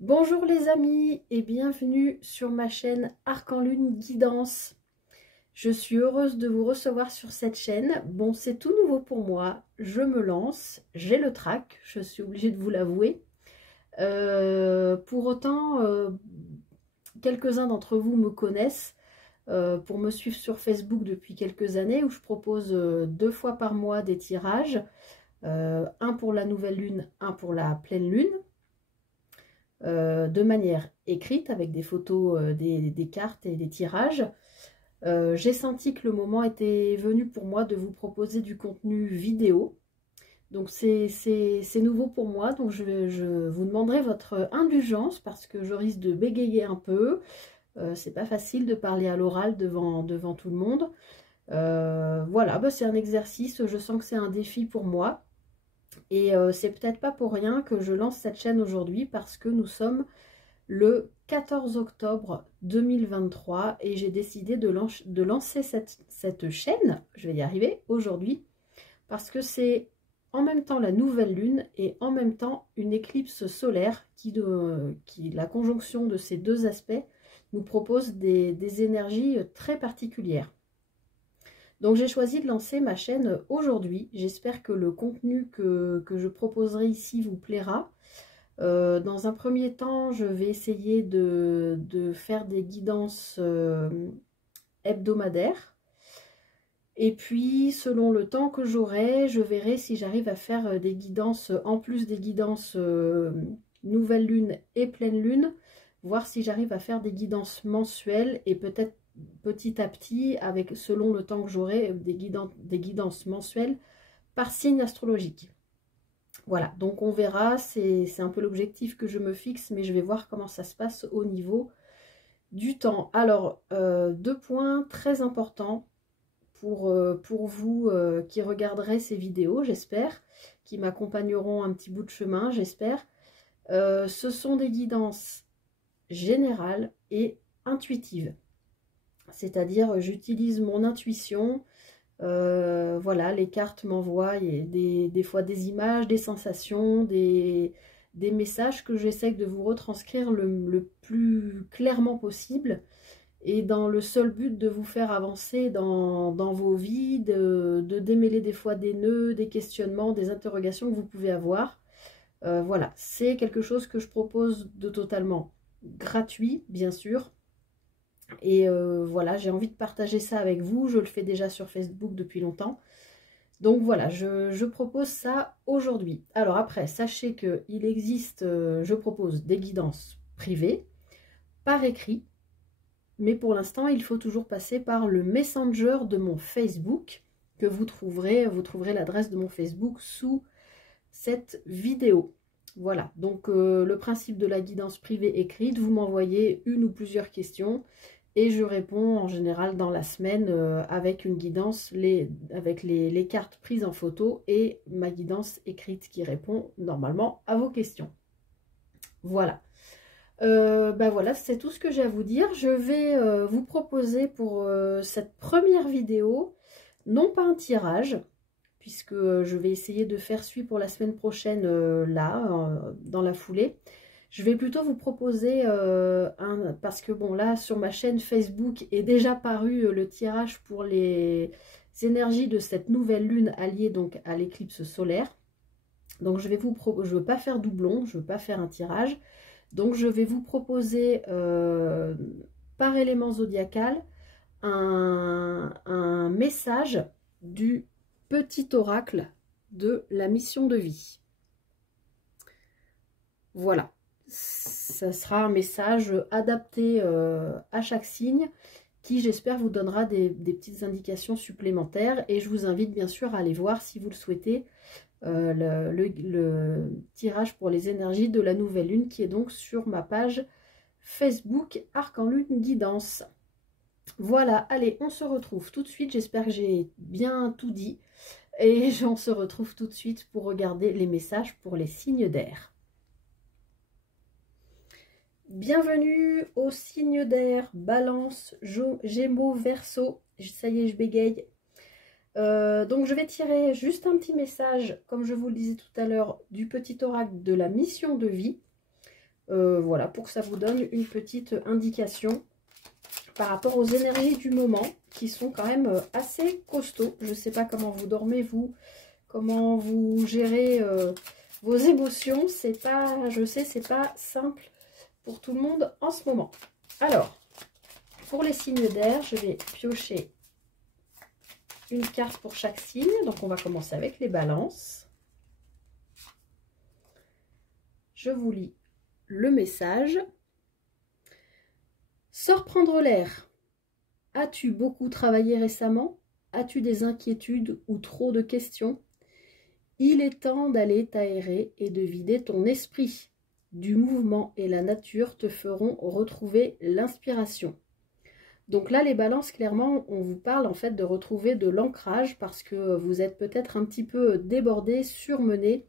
Bonjour les amis et bienvenue sur ma chaîne Arc en Lune Guidance. Je suis heureuse de vous recevoir sur cette chaîne. Bon, c'est tout nouveau pour moi, je me lance, j'ai le trac, je suis obligée de vous l'avouer. Pour autant, quelques-uns d'entre vous me connaissent pour me suivre sur Facebook depuis quelques années où je propose 2 fois par mois des tirages, un pour la nouvelle lune, un pour la pleine lune. De manière écrite avec des photos, des cartes et des tirages. J'ai senti que le moment était venu pour moi de vous proposer du contenu vidéo. Donc c'est nouveau pour moi, donc je vous demanderai votre indulgence parce que je risque de bégayer un peu. C'est pas facile de parler à l'oral devant tout le monde. Voilà, bah c'est un exercice, je sens que c'est un défi pour moi. Et c'est peut-être pas pour rien que je lance cette chaîne aujourd'hui parce que nous sommes le 14 octobre 2023 et j'ai décidé de lancer cette chaîne, je vais y arriver, aujourd'hui, parce que c'est en même temps la nouvelle lune et en même temps une éclipse solaire qui la conjonction de ces deux aspects nous propose des énergies très particulières. Donc j'ai choisi de lancer ma chaîne aujourd'hui. J'espère que le contenu que je proposerai ici vous plaira. Dans un premier temps, je vais essayer de faire des guidances hebdomadaires. Et puis, selon le temps que j'aurai, je verrai si j'arrive à faire des guidances, en plus des guidances nouvelle lune et pleine lune, voir si j'arrive à faire des guidances mensuelles et peut-être petit à petit, avec selon le temps que j'aurai, des guidances mensuelles par signe astrologique. Voilà, donc on verra, c'est un peu l'objectif que je me fixe, mais je vais voir comment ça se passe au niveau du temps. Alors, 2 points très importants pour vous qui regarderez ces vidéos, j'espère, qui m'accompagneront un petit bout de chemin, j'espère. Ce sont des guidances générales et intuitives. C'est-à-dire, j'utilise mon intuition. Voilà, les cartes m'envoient des fois des images, des sensations, des messages que j'essaie de vous retranscrire le plus clairement possible et dans le seul but de vous faire avancer dans vos vies, de démêler des fois des nœuds, des questionnements, des interrogations que vous pouvez avoir. Voilà, c'est quelque chose que je propose de totalement gratuit, bien sûr. Et voilà, j'ai envie de partager ça avec vous. Je le fais déjà sur Facebook depuis longtemps. Donc voilà, je propose ça aujourd'hui. Alors après, sachez qu'il existe, je propose des guidances privées, par écrit. Mais pour l'instant, il faut toujours passer par le Messenger de mon Facebook, que vous trouverez l'adresse de mon Facebook sous cette vidéo. Voilà, donc le principe de la guidance privée écrite, vous m'envoyez une ou plusieurs questions et je réponds en général dans la semaine avec une guidance, avec les cartes prises en photo et ma guidance écrite qui répond normalement à vos questions. Voilà. Ben voilà, c'est tout ce que j'ai à vous dire. Je vais vous proposer pour cette première vidéo, non pas un tirage, puisque je vais essayer de faire celui pour la semaine prochaine dans la foulée. Je vais plutôt vous proposer parce que bon là sur ma chaîne Facebook est déjà paru le tirage pour les énergies de cette nouvelle lune alliée donc à l'éclipse solaire. Donc je veux pas faire doublon, je veux pas faire un tirage. Donc je vais vous proposer par élément zodiacal un message du petit oracle de la mission de vie. Voilà, ça sera un message adapté à chaque signe qui j'espère vous donnera des petites indications supplémentaires et je vous invite bien sûr à aller voir si vous le souhaitez le tirage pour les énergies de la nouvelle lune qui est donc sur ma page Facebook Arc en Lune Guidance. Voilà, allez, on se retrouve tout de suite, j'espère que j'ai bien tout dit et on se retrouve tout de suite pour regarder les messages pour les signes d'air. Bienvenue aux signes d'air, Balance, Gémeaux, Verseau. Ça y est, je bégaye. Donc je vais tirer juste un petit message, comme je vous le disais tout à l'heure, du petit oracle de la mission de vie Voilà, pour que ça vous donne une petite indication par rapport aux énergies du moment qui sont quand même assez costauds. Je ne sais pas comment vous dormez, vous, comment vous gérez vos émotions. C'est pas, je sais, c'est pas simple pour tout le monde en ce moment. Alors, pour les signes d'air, je vais piocher une carte pour chaque signe. Donc, on va commencer avec les balances. Je vous lis le message. Sors prendre l'air. As-tu beaucoup travaillé récemment? As-tu des inquiétudes ou trop de questions? Il est temps d'aller t'aérer et de vider ton esprit. Du mouvement et la nature te feront retrouver l'inspiration. Donc là, les balances, clairement, on vous parle en fait de retrouver de l'ancrage parce que vous êtes peut-être un petit peu débordé, surmené.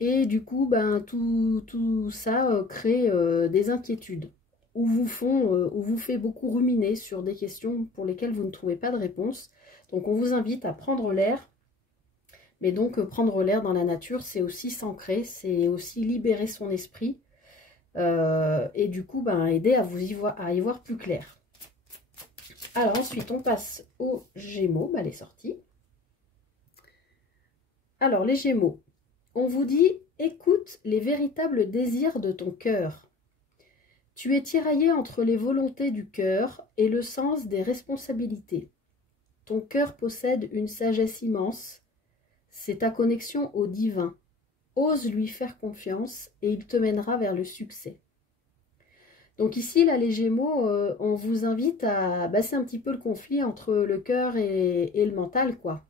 Et du coup, ben, tout ça crée des inquiétudes ou vous fait beaucoup ruminer sur des questions pour lesquelles vous ne trouvez pas de réponse. Donc on vous invite à prendre l'air. Mais donc prendre l'air dans la nature, c'est aussi s'ancrer, c'est aussi libérer son esprit. Et du coup, ben, aider à y voir plus clair. Alors ensuite, on passe aux Gémeaux. Ben, elle est sortie. Alors les Gémeaux, on vous dit, écoute les véritables désirs de ton cœur. Tu es tiraillé entre les volontés du cœur et le sens des responsabilités. Ton cœur possède une sagesse immense. C'est ta connexion au divin. Ose lui faire confiance et il te mènera vers le succès. Donc ici, là, les Gémeaux, on vous invite à basser un petit peu le conflit entre le cœur et le mental, quoi.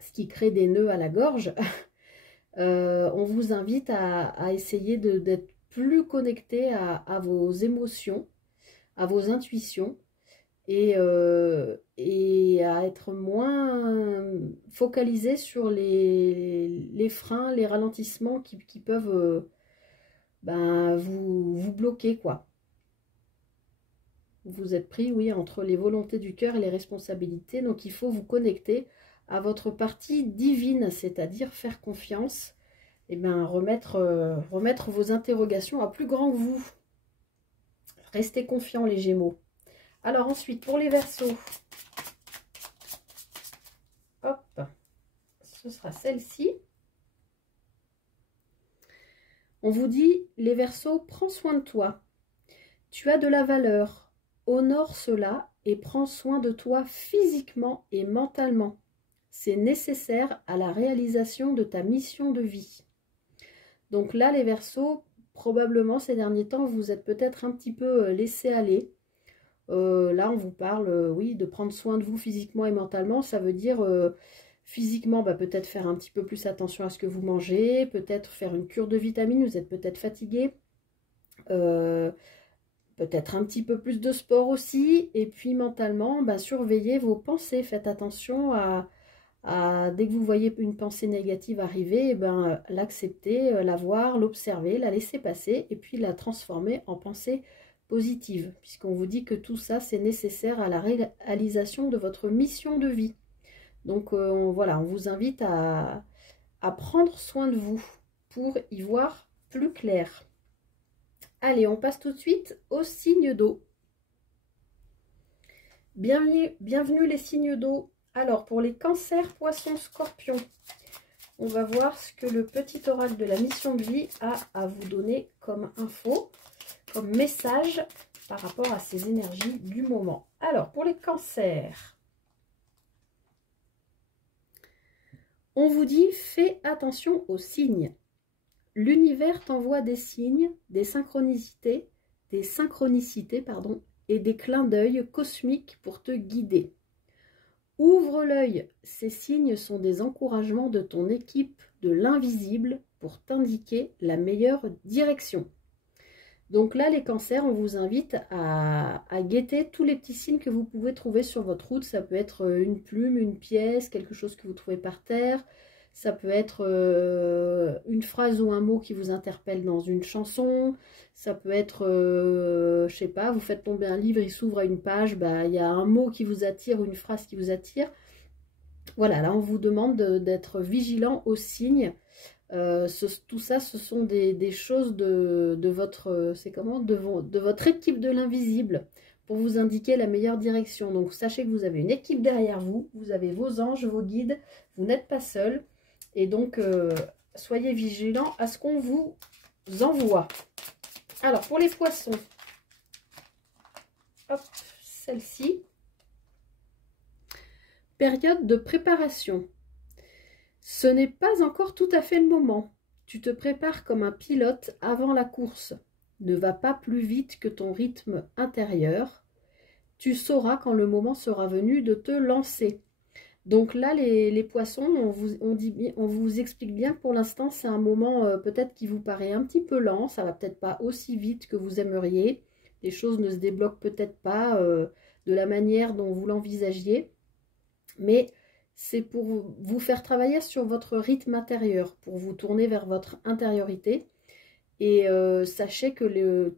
Ce qui crée des nœuds à la gorge. On vous invite à essayer d'être plus connecté à vos émotions, à vos intuitions et à être moins focalisé sur les freins, les ralentissements qui peuvent ben, vous bloquer, quoi. Vous êtes pris, oui, entre les volontés du cœur et les responsabilités. Donc, il faut vous connecter à votre partie divine, c'est-à-dire faire confiance, et bien remettre vos interrogations à plus grand que vous. Restez confiants, les Gémeaux. Alors ensuite, pour les Verseaux, hop, ce sera celle-ci. On vous dit, les Verseaux, prends soin de toi. Tu as de la valeur. Honore cela et prends soin de toi physiquement et mentalement. C'est nécessaire à la réalisation de ta mission de vie. Donc là, les Verseaux, probablement ces derniers temps, vous êtes peut-être un petit peu laissé aller. Là, on vous parle, oui, de prendre soin de vous physiquement et mentalement. Ça veut dire physiquement, bah, peut-être faire un petit peu plus attention à ce que vous mangez, peut-être faire une cure de vitamines, vous êtes peut-être fatigué. Peut-être un petit peu plus de sport aussi. Et puis mentalement, bah, surveillez vos pensées. Faites attention dès que vous voyez une pensée négative arriver, eh ben, l'accepter, la voir, l'observer, la laisser passer et puis la transformer en pensée positive. Puisqu'on vous dit que tout ça, c'est nécessaire à la réalisation de votre mission de vie. Donc voilà, on vous invite à prendre soin de vous pour y voir plus clair. Allez, on passe tout de suite aux signes d'eau. Bienvenue les signes d'eau. Alors, pour les cancers, poissons, scorpions, on va voir ce que le petit oracle de la mission de vie a à vous donner comme info, comme message par rapport à ces énergies du moment. Alors, pour les cancers, on vous dit, fais attention aux signes. L'univers t'envoie des signes, des synchronicités, et des clins d'œil cosmiques pour te guider. Ouvre l'œil, ces signes sont des encouragements de ton équipe de l'invisible pour t'indiquer la meilleure direction. Donc là, les cancers, on vous invite à guetter tous les petits signes que vous pouvez trouver sur votre route. Ça peut être une plume, une pièce, quelque chose que vous trouvez par terre. Ça peut être une phrase ou un mot qui vous interpelle dans une chanson. Ça peut être, je sais pas, vous faites tomber un livre, il s'ouvre à une page, bah, y a un mot qui vous attire ou une phrase qui vous attire. Voilà, là on vous demande d'être vigilant aux signes Tout ça, ce sont des choses de votre, c'est comment, de votre équipe de l'invisible pour vous indiquer la meilleure direction. Donc, sachez que vous avez une équipe derrière vous, vous avez vos anges, vos guides, vous n'êtes pas seul. Et donc, soyez vigilants à ce qu'on vous envoie. Alors, pour les poissons, hop, celle-ci. Période de préparation. Ce n'est pas encore tout à fait le moment. Tu te prépares comme un pilote avant la course. Ne va pas plus vite que ton rythme intérieur. Tu sauras quand le moment sera venu de te lancer. Donc là, les poissons, on vous explique bien que pour l'instant, c'est un moment peut-être qui vous paraît un petit peu lent. Ça va peut-être pas aussi vite que vous aimeriez. Les choses ne se débloquent peut-être pas de la manière dont vous l'envisagiez. Mais c'est pour vous faire travailler sur votre rythme intérieur, pour vous tourner vers votre intériorité. Et sachez que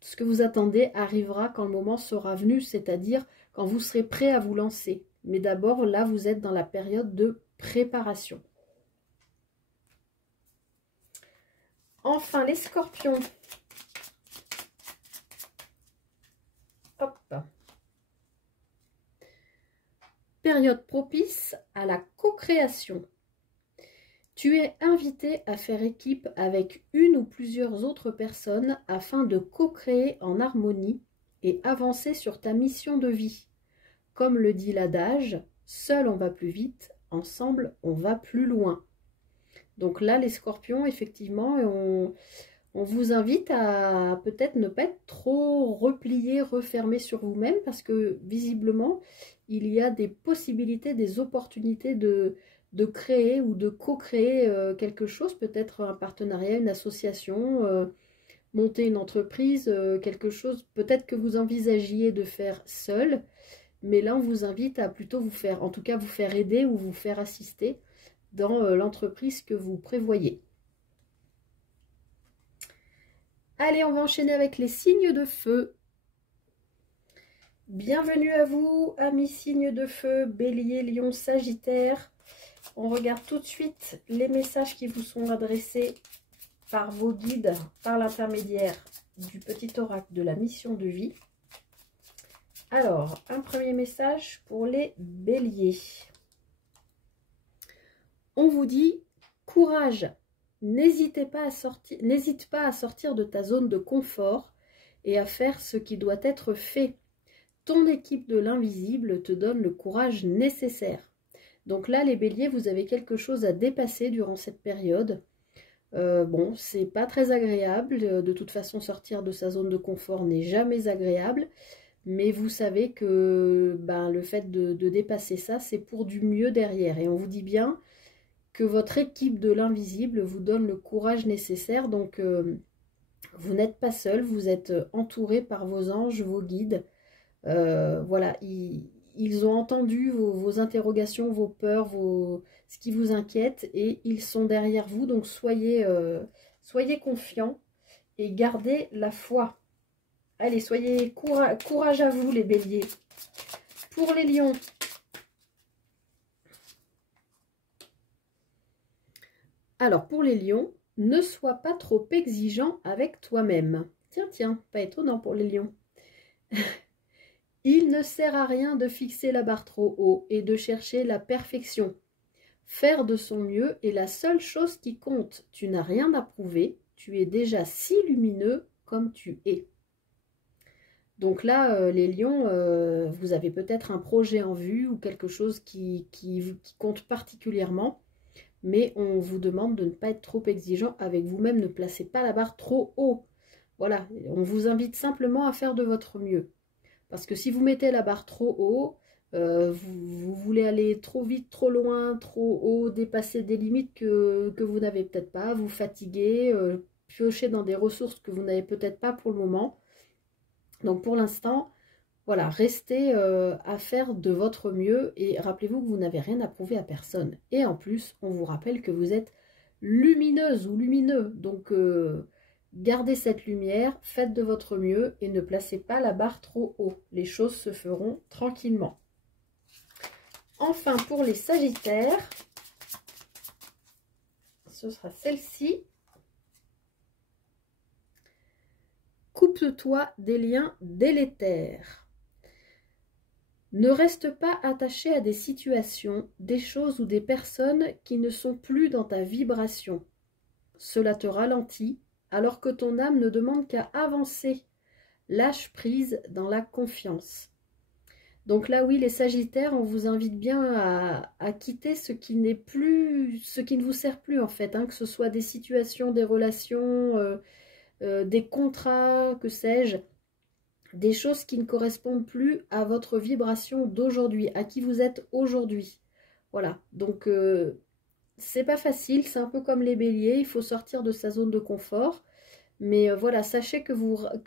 ce que vous attendez arrivera quand le moment sera venu, c'est-à-dire quand vous serez prêt à vous lancer. Mais d'abord, là, vous êtes dans la période de préparation. Enfin, les scorpions. Hop. Période propice à la co-création. Tu es invité à faire équipe avec une ou plusieurs autres personnes afin de co-créer en harmonie et avancer sur ta mission de vie. Comme le dit l'adage, seul on va plus vite, ensemble on va plus loin. Donc là, les scorpions, effectivement, on vous invite à peut-être ne pas être trop replié, refermé sur vous-même, parce que visiblement, il y a des possibilités, des opportunités de créer ou de co-créer quelque chose, peut-être un partenariat, une association, monter une entreprise, quelque chose peut-être que vous envisagiez de faire seul, mais là on vous invite à plutôt vous faire, en tout cas vous faire aider ou vous faire assister dans l'entreprise que vous prévoyez. Allez, on va enchaîner avec les signes de feu. Bienvenue à vous, amis signes de feu, Bélier, Lion, Sagittaire. On regarde tout de suite les messages qui vous sont adressés par vos guides, par l'intermédiaire du petit oracle de la mission de vie. Alors, un premier message pour les béliers. On vous dit courage, n'hésite pas à sortir de ta zone de confort et à faire ce qui doit être fait. Ton équipe de l'invisible te donne le courage nécessaire. Donc là, les béliers, vous avez quelque chose à dépasser durant cette période. Bon, c'est pas très agréable. De toute façon, sortir de sa zone de confort n'est jamais agréable. Mais vous savez que le fait de dépasser ça, c'est pour du mieux derrière. Et on vous dit bien que votre équipe de l'invisible vous donne le courage nécessaire. Donc, vous n'êtes pas seul, vous êtes entouré par vos anges, vos guides. Voilà, ils ont entendu vos interrogations, vos peurs, ce qui vous inquiète, et ils sont derrière vous. Donc, soyez confiants et gardez la foi. Allez, soyez courage à vous les béliers. Pour les lions. Alors, pour les lions, ne sois pas trop exigeant avec toi-même. Tiens, pas étonnant pour les lions. Il ne sert à rien de fixer la barre trop haut et de chercher la perfection. Faire de son mieux est la seule chose qui compte. Tu n'as rien à prouver. Tu es déjà si lumineux comme tu es. Donc là, les lions, vous avez peut-être un projet en vue ou quelque chose qui compte particulièrement, mais on vous demande de ne pas être trop exigeant avec vous-même, ne placez pas la barre trop haut. Voilà, on vous invite simplement à faire de votre mieux. Parce que si vous mettez la barre trop haut, vous voulez aller trop vite, trop loin, trop haut, dépasser des limites que vous n'avez peut-être pas, vous fatiguer, piocher dans des ressources que vous n'avez peut-être pas pour le moment. Donc pour l'instant, voilà, restez à faire de votre mieux et rappelez-vous que vous n'avez rien à prouver à personne. Et en plus, on vous rappelle que vous êtes lumineuse ou lumineux. Donc gardez cette lumière, faites de votre mieux et ne placez pas la barre trop haut. Les choses se feront tranquillement. Enfin, pour les Sagittaires, ce sera celle-ci. Coupe-toi des liens délétères. Ne reste pas attaché à des situations, des choses ou des personnes qui ne sont plus dans ta vibration. Cela te ralentit alors que ton âme ne demande qu'à avancer. Lâche prise dans la confiance. Donc là, oui, les Sagittaires, on vous invite bien à quitter ce qui n'est plus, ce qui ne vous sert plus en fait, hein, que ce soit des situations, des relations, des contrats, que sais-je, des choses qui ne correspondent plus à votre vibration d'aujourd'hui, à qui vous êtes aujourd'hui. Voilà, donc c'est pas facile, c'est un peu comme les béliers, il faut sortir de sa zone de confort. Mais voilà, sachez que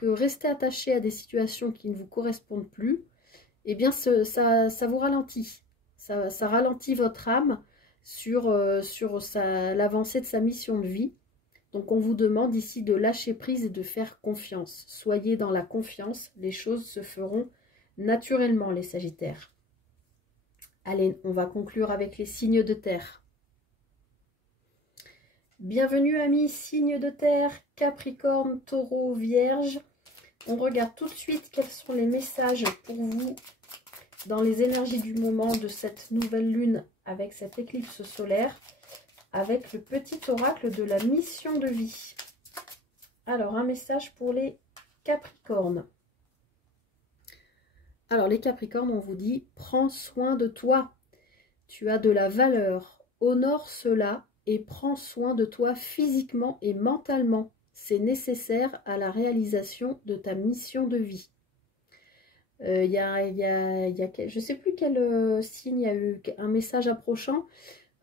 rester attaché à des situations qui ne vous correspondent plus, eh bien ça vous ralentit. Ça ralentit votre âme sur l'avancée de sa mission de vie. Donc on vous demande ici de lâcher prise et de faire confiance. Soyez dans la confiance, les choses se feront naturellement, les Sagittaires. Allez, on va conclure avec les signes de terre. Bienvenue amis, signes de terre, Capricorne, Taureau, Vierge. On regarde tout de suite quels sont les messages pour vous dans les énergies du moment de cette nouvelle lune avec cette éclipse solaire, avec le petit oracle de la mission de vie. Alors, un message pour les Capricornes. Alors, les Capricornes, on vous dit, prends soin de toi. Tu as de la valeur. Honore cela et prends soin de toi physiquement et mentalement. C'est nécessaire à la réalisation de ta mission de vie. Je ne sais plus quel signe, il y a eu un message approchant.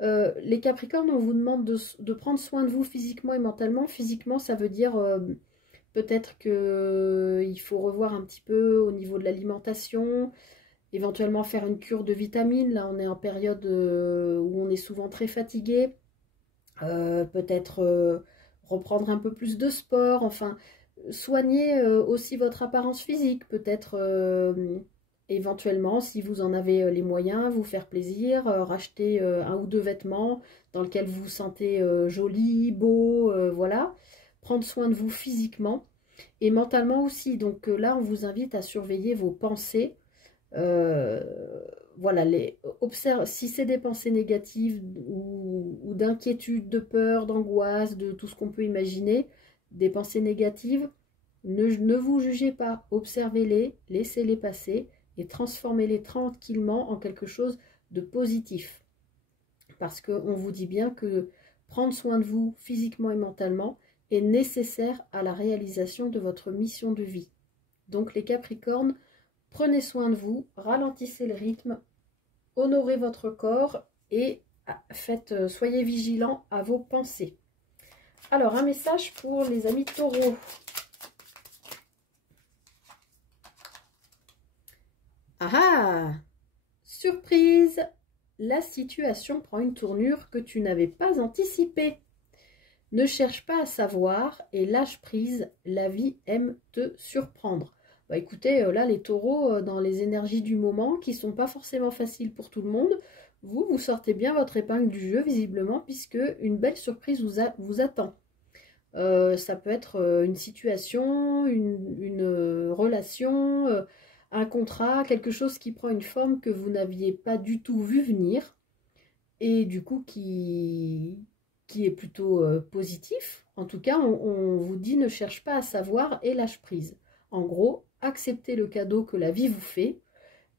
Les Capricornes, on vous demande de prendre soin de vous physiquement et mentalement. Physiquement, ça veut dire peut-être qu'il faut revoir un petit peu au niveau de l'alimentation, éventuellement faire une cure de vitamines. Là, on est en période où on est souvent très fatigué. Peut-être reprendre un peu plus de sport, enfin soigner aussi votre apparence physique, peut-être éventuellement si vous en avez les moyens, vous faire plaisir, racheter un ou deux vêtements dans lesquels vous vous sentez joli, beau, voilà, prendre soin de vous physiquement et mentalement aussi. Donc là on vous invite à surveiller vos pensées. Voilà, observe si c'est des pensées négatives ou d'inquiétude, de peur, d'angoisse, de tout ce qu'on peut imaginer, des pensées négatives, ne vous jugez pas, observez-les, laissez-les passer et transformez-les tranquillement en quelque chose de positif. Parce qu'on vous dit bien que prendre soin de vous physiquement et mentalement est nécessaire à la réalisation de votre mission de vie. Donc les Capricornes, prenez soin de vous, ralentissez le rythme, honorez votre corps et soyez vigilants à vos pensées. Alors, un message pour les amis taureaux. Ah ah! Surprise! La situation prend une tournure que tu n'avais pas anticipée. Ne cherche pas à savoir et lâche prise, la vie aime te surprendre. Bah écoutez, là les taureaux, dans les énergies du moment, qui ne sont pas forcément faciles pour tout le monde, vous sortez bien votre épingle du jeu visiblement, puisque une belle surprise vous attend. Ça peut être une situation, une relation, un contrat, quelque chose qui prend une forme que vous n'aviez pas du tout vu venir, et du coup qui est plutôt positif. En tout cas, on vous dit ne cherche pas à savoir et lâche prise. En gros, acceptez le cadeau que la vie vous fait.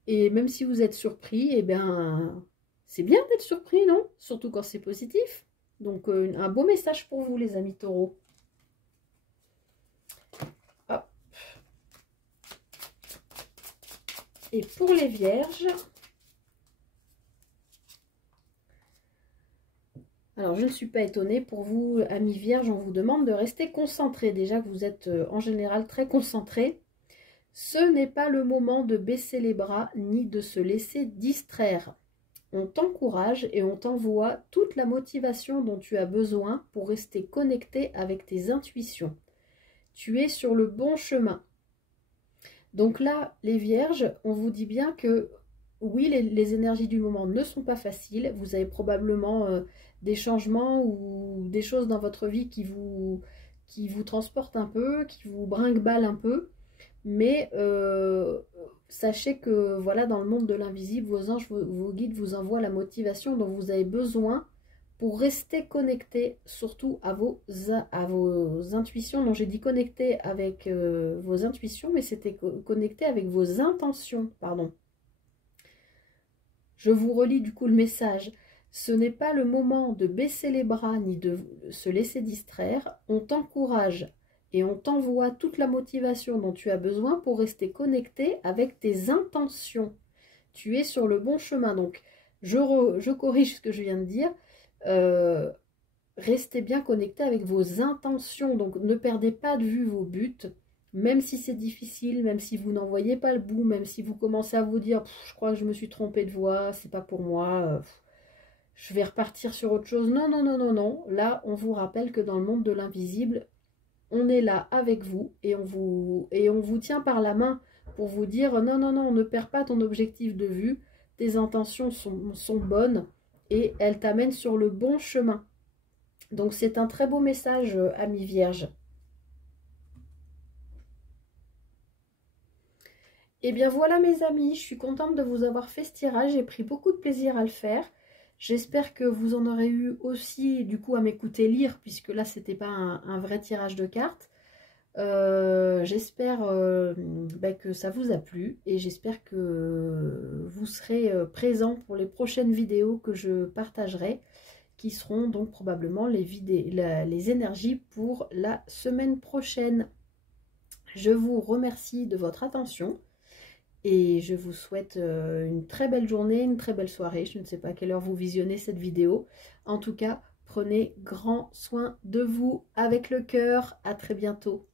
Et même si vous êtes surpris, eh bien, c'est bien d'être surpris, non? Surtout quand c'est positif. Donc, un beau message pour vous, les amis taureaux. Hop. Et pour les vierges... Alors, je ne suis pas étonnée. Pour vous, amis vierges, on vous demande de rester concentrés. Déjà que vous êtes en général très concentrés. Ce n'est pas le moment de baisser les bras ni de se laisser distraire. On t'encourage et on t'envoie toute la motivation dont tu as besoin pour rester connecté avec tes intuitions. Tu es sur le bon chemin. Donc là, les vierges, on vous dit bien que oui, les énergies du moment ne sont pas faciles. Vous avez probablement des changements ou des choses dans votre vie qui vous transportent un peu, qui vous brinque-balle un peu. Mais sachez que voilà, dans le monde de l'invisible, vos anges, vos guides vous envoient la motivation dont vous avez besoin pour rester connecté, surtout à vos intuitions. Non, j'ai dit connecté avec vos intuitions, mais c'était connecté avec vos intentions, pardon. Je vous relis du coup le message. Ce n'est pas le moment de baisser les bras ni de se laisser distraire. On t'encourage et on t'envoie toute la motivation dont tu as besoin pour rester connecté avec tes intentions. Tu es sur le bon chemin. Donc, je corrige ce que je viens de dire. Restez bien connecté avec vos intentions. Donc, ne perdez pas de vue vos buts. Même si c'est difficile, même si vous n'en voyez pas le bout, même si vous commencez à vous dire « je crois que je me suis trompée de voie, c'est pas pour moi, je vais repartir sur autre chose ». Non, non, non, non, non. Là, on vous rappelle que dans le monde de l'invisible, on est là avec vous et on vous tient par la main pour vous dire « non, non, non, ne perds pas ton objectif de vue, tes intentions sont bonnes et elles t'amènent sur le bon chemin ». Donc, c'est un très beau message, amis vierges. Et bien voilà mes amis, je suis contente de vous avoir fait ce tirage, j'ai pris beaucoup de plaisir à le faire. J'espère que vous en aurez eu aussi du coup à m'écouter lire, puisque là c'était pas un vrai tirage de cartes. J'espère que ça vous a plu et j'espère que vous serez présents pour les prochaines vidéos que je partagerai, qui seront donc probablement les énergies pour la semaine prochaine. Je vous remercie de votre attention. Et je vous souhaite une très belle journée, une très belle soirée. Je ne sais pas à quelle heure vous visionnez cette vidéo. En tout cas, prenez grand soin de vous avec le cœur. À très bientôt.